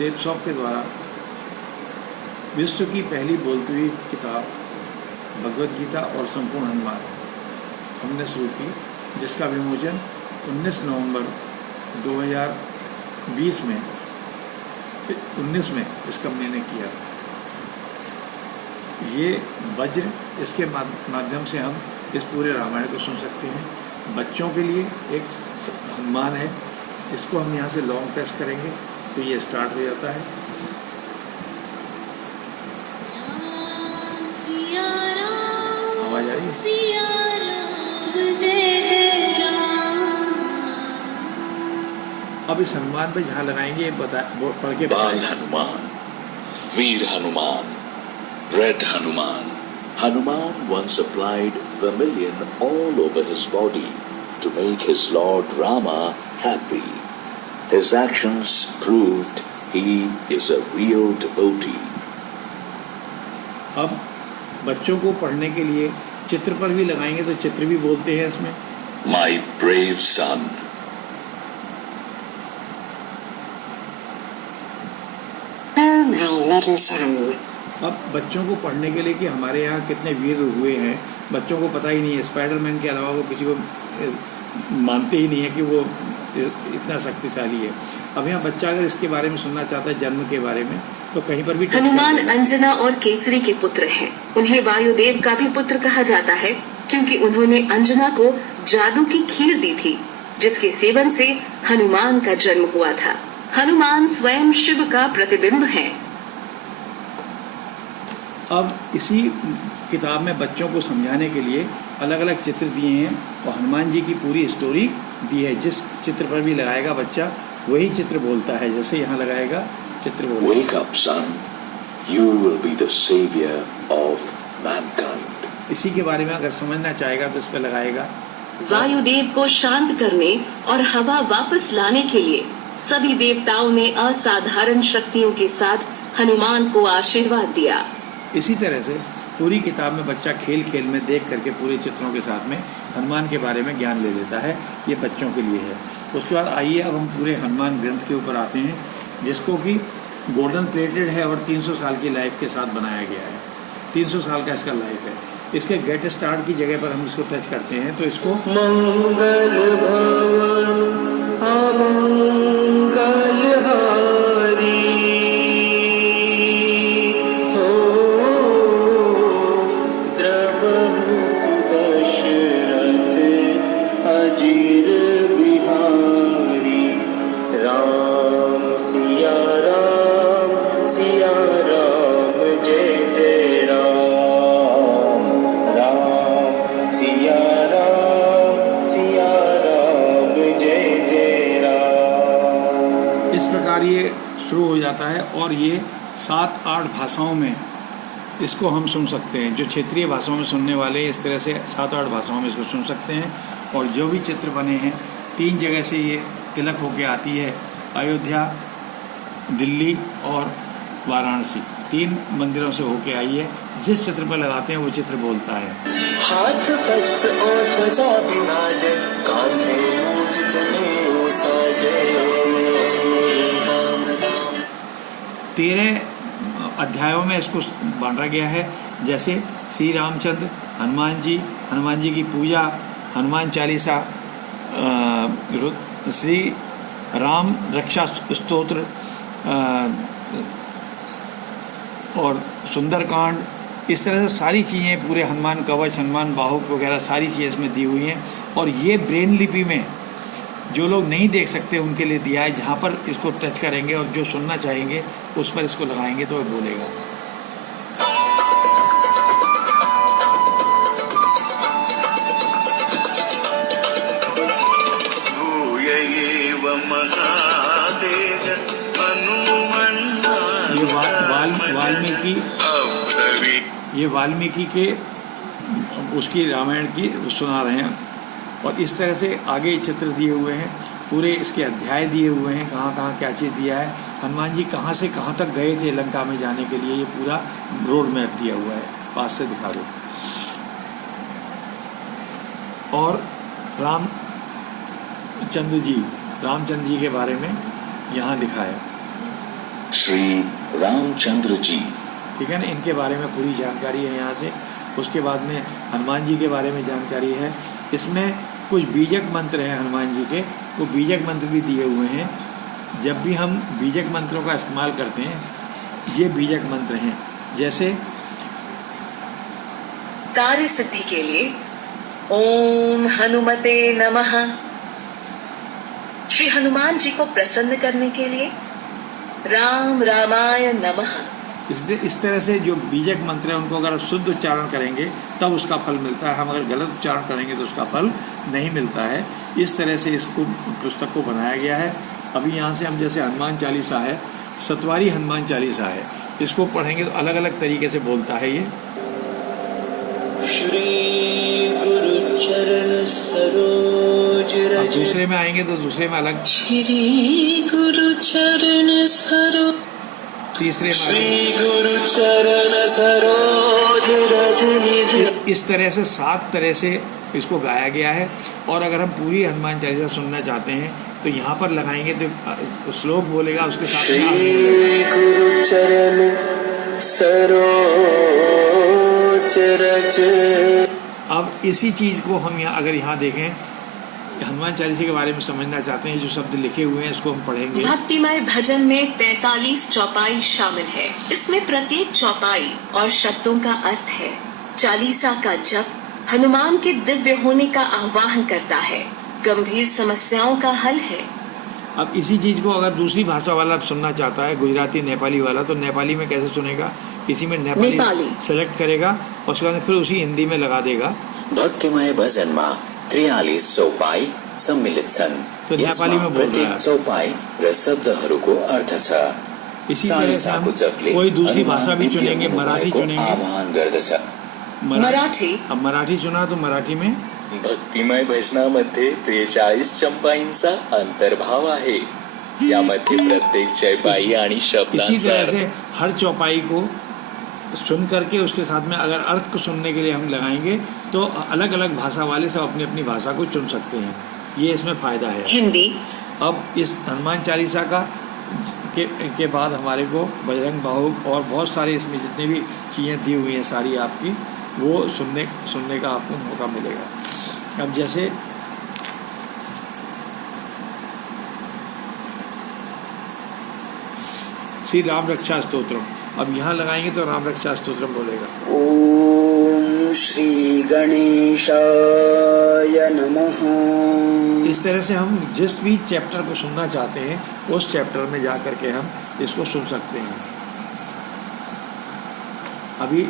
सेप shop के द्वारा विश्व की पहली बोलती हुई किताब भगवद गीता और संपूर्ण हनुमान हमने शुरू की, जिसका विमोचन 19 नवंबर 2019 में इस कंपनी ने किया। ये वज्र, इसके माध्यम से हम इस पूरे रामायण को सुन सकते हैं। बच्चों के लिए एक हनुमान है, इसको हम यहाँ से लॉन्ग प्रेस करेंगे तो ये स्टार्ट हो जाता है। आवाज आ रही है? अब इस हनुमान पे जहाँ लगाएंगे ये पढ़ के बाल हनुमान, वीर Hanuman, Red Hanuman. Hanuman once applied vermilion all over his body to make his Lord Rama happy. His actions proved he is a real devotee. अब बच्चों को पढ़ने के लिए चित्र पर भी लगाएंगे तो चित्र भी बोलते हैं इसमें। My brave son. Oh my little son. अब बच्चों को पढ़ने के लिए कि हमारे यहाँ कितने वीर हुए हैं, बच्चों को पता ही नहीं है। स्पाइडरमैन के अलावा वो किसी को मानते ही नहीं है कि वो इतना शक्तिशाली है। अब यहाँ बच्चा अगर इसके बारे में सुनना चाहता है, जन्म के बारे में, तो कहीं पर भी हनुमान अंजना और केसरी के पुत्र हैं। उन्हें वायुदेव का भी पुत्र कहा जाता है, क्योंकि उन्होंने अंजना को जादू की खीर दी थी, जिसके सेवन से हनुमान का जन्म हुआ था। हनुमान स्वयं शिव का प्रतिबिंब है। अब इसी किताब में बच्चों को समझाने के लिए अलग अलग चित्र दिए हैं और हनुमान जी की पूरी स्टोरी दी है। जिस चित्र पर भी लगाएगा बच्चा वही चित्र बोलता है। जैसे यहाँ लगाएगा चित्र बोलता है, Wake up, son. You will be the savior of mankind. इसी के बारे में अगर समझना चाहेगा तो इस पर लगाएगा। वायुदेव को शांत करने और हवा वापस लाने के लिए सभी देवताओं ने असाधारण शक्तियों के साथ हनुमान को आशीर्वाद दिया। इसी तरह से पूरी किताब में बच्चा खेल खेल में देख करके पूरे चित्रों के साथ में हनुमान के बारे में ज्ञान ले लेता है। ये बच्चों के लिए है। उसके बाद आइए अब हम पूरे हनुमान ग्रंथ के ऊपर आते हैं, जिसको कि गोल्डन प्लेटेड है और 300 साल की लाइफ के साथ बनाया गया है। 300 साल का इसका लाइफ है। इसके गेट स्टार्ट की जगह पर हम इसको टच करते हैं तो इसको मंगल भवन अमंगल हारी ये शुरू हो जाता है और ये 7-8 भाषाओं में इसको हम सुन सकते हैं। जो क्षेत्रीय भाषाओं में सुनने वाले इस तरह से 7-8 भाषाओं में इसको सुन सकते हैं। और जो भी चित्र बने हैं 3 जगह से ये तिलक होके आती है, अयोध्या, दिल्ली और वाराणसी। 3 मंदिरों से होके आई है। जिस चित्र पर लगाते हैं वो चित्र बोलता है। हाथ पच्च और ध्वजा विराजे, कांधे मूंज जनेऊ साजे। 13 अध्यायों में इसको बांटा गया है। जैसे श्री रामचंद्र, हनुमान जी की पूजा, हनुमान चालीसा, श्री राम रक्षा स्तोत्र और सुंदरकांड। इस तरह से सारी चीज़ें, पूरे हनुमान कवच, हनुमान बाहुक वगैरह सारी चीज़ें इसमें दी हुई हैं। और ये ब्रेन लिपि में जो लोग नहीं देख सकते उनके लिए दिया है। जहाँ पर इसको टच करेंगे और जो सुनना चाहेंगे उस पर इसको लगाएंगे तो वो बोलेगा। ये वाल्मीकि के उसकी रामायण की सुना रहे हैं। और इस तरह से आगे चित्र दिए हुए हैं, पूरे इसके अध्याय दिए हुए हैं, कहाँ कहाँ क्या चीज़ दिया है, हनुमान जी कहाँ से कहाँ तक गए थे लंका में जाने के लिए, ये पूरा रोड मैप दिया हुआ है। पास से दिखा दो। और रामचंद्र जी के बारे में यहाँ लिखा है। श्री रामचंद्र जी। ठीक है ना, इनके बारे में पूरी जानकारी है यहाँ से। उसके बाद में हनुमान जी के बारे में जानकारी है। इसमें कुछ बीजक मंत्र हैं हनुमान जी के, वो बीजक मंत्र भी दिए हुए हैं। जब भी हम बीजक मंत्रों का इस्तेमाल करते हैं, ये बीजक मंत्र हैं। जैसे कार्य सिद्धि के लिए ओम हनुमते नमः, श्री हनुमान जी को प्रसन्न करने के लिए राम रामाय नमः। इस तरह से जो बीजक मंत्र है उनको अगर शुद्ध उच्चारण करेंगे तब उसका फल मिलता है। हम अगर गलत उच्चारण करेंगे तो उसका फल नहीं मिलता है। इस तरह से इसको पुस्तक को बनाया गया है। अभी यहाँ से हम जैसे हनुमान चालीसा है, सतवारी हनुमान चालीसा है, इसको पढ़ेंगे तो अलग अलग तरीके से बोलता है ये। श्री गुरु चरण सरोज अब रज, दूसरे में आएंगे तो दूसरे में अलग, श्री गुरु चरण सरोज, तीसरे में श्री गुरु चरण सरोज रज निज। अलग। इस तरह से 7 तरह से इसको गाया गया है। और अगर हम पूरी हनुमान चालीसा सुनना चाहते हैं तो यहाँ पर लगाएंगे तो श्लोक बोलेगा, उसके साथ श्री में गुरु चरण सरोज रज। अब इसी चीज को हम अगर यहाँ देखें, हनुमान चालीसा के बारे में समझना चाहते हैं, जो शब्द लिखे हुए हैं इसको हम पढ़ेंगे। भक्तिमय भजन में 43 चौपाई शामिल है। इसमें प्रत्येक चौपाई और शब्दों का अर्थ है। चालीसा का जप हनुमान के दिव्य होने का आह्वान करता है, गंभीर समस्याओं का हल है। अब इसी चीज को अगर दूसरी भाषा वाला सुनना चाहता है, गुजराती नेपाली वाला, तो नेपाली में कैसे सुनेगा? इसी में नेपाली सेलेक्ट करेगा और उसके बाद फिर उसी हिंदी में लगा देगा। भक्तिमय भजनमा 43 चौपाई सम्मिलित छन्। तो नेपाली में बोल रहा है। प्रत्येक चौपाई र शब्दहरूको अर्थ छ। इसी तरह से हम जपले कोई दूसरी भाषा भी हनुमान चुनेंगे, मराठी चुनेंगे, आह्वान गर्दछ। मराठी। अब मराठी चुना तो मराठी में भक्तिमय भजनामध्ये 43 चंपाईंचा अंतर्भाव आहे। यामध्ये प्रत्येक चौपाई आणि इसी शब्दांचा तरह अर्थ से हर चौपाई को सुन करके उसके साथ में अगर अर्थ को सुनने के लिए हम लगाएंगे तो अलग अलग भाषा वाले सब अपनी अपनी भाषा को चुन सकते हैं। ये इसमें फायदा है। हिंदी। अब इस हनुमान चालीसा का के बाद हमारे को बजरंग बाहुक और बहुत सारे इसमें जितने भी चीज़ें दी हुई हैं सारी आपकी, वो सुनने का आपको मौका मिलेगा। अब जैसे श्री राम रक्षा स्तोत्रम, अब यहाँ लगाएंगे तो राम रक्षा स्तोत्रम बोलेगा। ओम श्री गणेशाय नमः। इस तरह से हम जिस भी चैप्टर को सुनना चाहते हैं उस चैप्टर में जा करके हम इसको सुन सकते हैं। अभी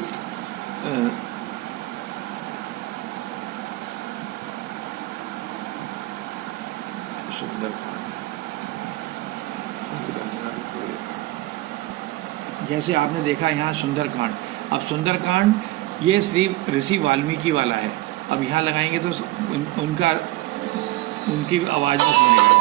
जैसे आपने देखा यहाँ सुंदरकांड, अब सुंदरकांड ये श्री ऋषि वाल्मीकि वाला है। अब यहाँ लगाएंगे तो उनकी आवाज में सुनेगा।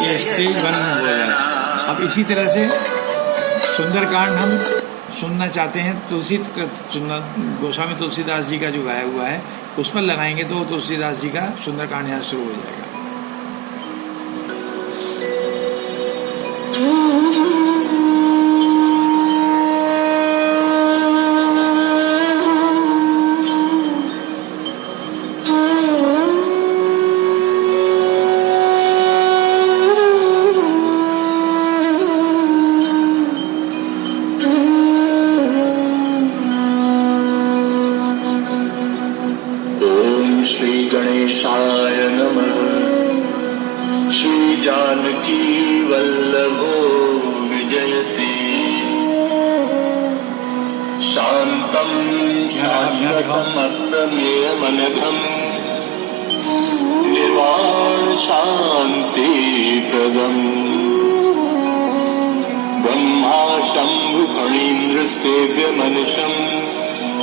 ये स्टेज 1 में बोल रहा है। अब इसी तरह से सुंदरकांड हम सुनना चाहते हैं, गोस्वामी तुलसीदास जी का जो गाया हुआ है उस पर लगाएंगे तो तुलसीदास जी का सुंदरकांड यहाँ शुरू हो जाएगा। निर्वाण शांति प्रदम ब्रह्मा शंभु फणीन्द्र सेव्य मनुषम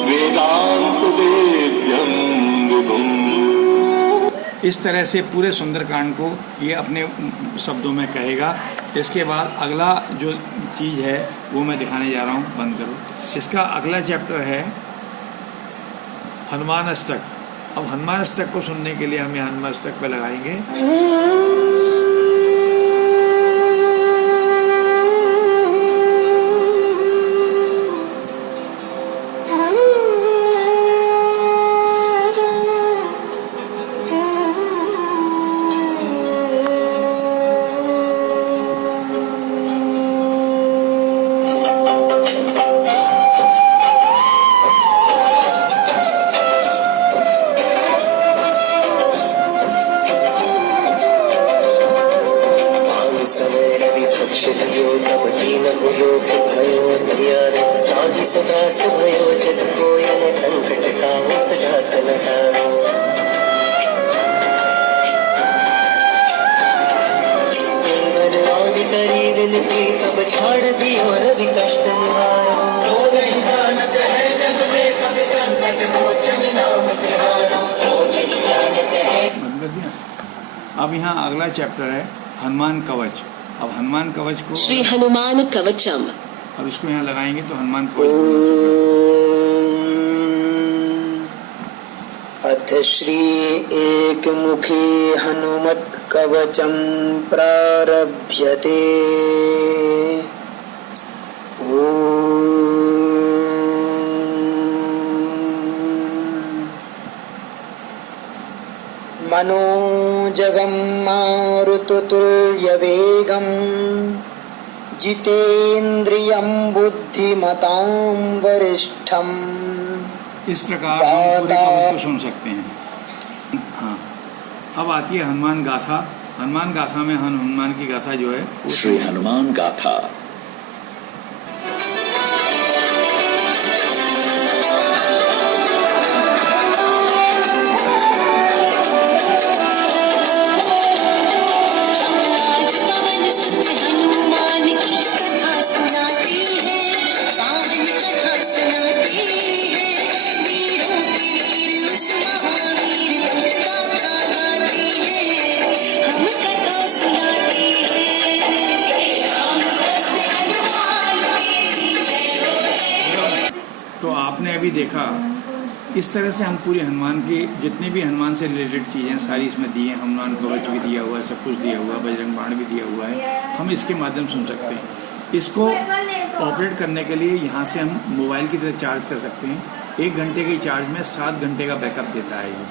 वेदांत वेद्यम विभुम। इस तरह से पूरे सुंदरकांड को ये अपने शब्दों में कहेगा। इसके बाद अगला जो चीज़ है वो मैं दिखाने जा रहा हूँ, बंद करो। इसका अगला चैप्टर है हनुमान अष्टक। अब हनुमान अष्टक को सुनने के लिए हम यहाँ हनुमान अष्टक पे लगाएंगे। अब यहाँ अगला चैप्टर है हनुमान कवच। अब हनुमान कवच को श्री हनुमान कवचम। अब इसको यहाँ लगाएंगे तो हनुमान कवच। अथ श्री एकमुखी हनुमत कवचम प्रारभ्यते। मनोजवं मारुततुल्यवेगं जितेन्द्रियं बुद्धिमतां वरिष्ठम्। इस प्रकार हम पूरे कवच को सुन सकते हैं। हाँ, अब आती है हनुमान गाथा। हनुमान गाथा में हनुमान की गाथा जो है श्री हनुमान गाथा। तो आपने अभी देखा इस तरह से हम पूरी हनुमान की जितने भी हनुमान से रिलेटेड चीज़ें सारी इसमें दी हैं। हनुमान कवच भी दिया हुआ है, सब कुछ दिया हुआ है, बजरंग बाण भी दिया हुआ है। हम इसके माध्यम से सुन सकते हैं। इसको ऑपरेट करने के लिए यहाँ से हम मोबाइल की तरह चार्ज कर सकते हैं। 1 घंटे के चार्ज में 7 घंटे का बैकअप देता है ये।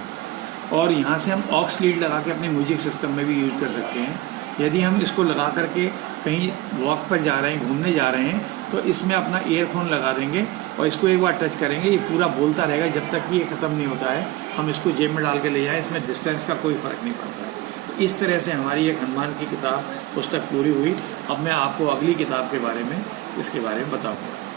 और यहाँ से हम ऑक्स लीड लगा के अपने म्यूजिक सिस्टम में भी यूज़ कर सकते हैं। यदि हम इसको लगा करके कहीं वॉक पर जा रहे हैं, घूमने जा रहे हैं, तो इसमें अपना ईयरफोन लगा देंगे और इसको एक बार टच करेंगे, ये पूरा बोलता रहेगा जब तक कि ये ख़त्म नहीं होता है। हम इसको जेब में डाल के ले जाएं, इसमें डिस्टेंस का कोई फ़र्क नहीं पड़ता है। तो इस तरह से हमारी एक हनुमान की किताब पुस्तक पूरी हुई। अब मैं आपको अगली किताब के बारे में इसके बारे में बताऊँगा।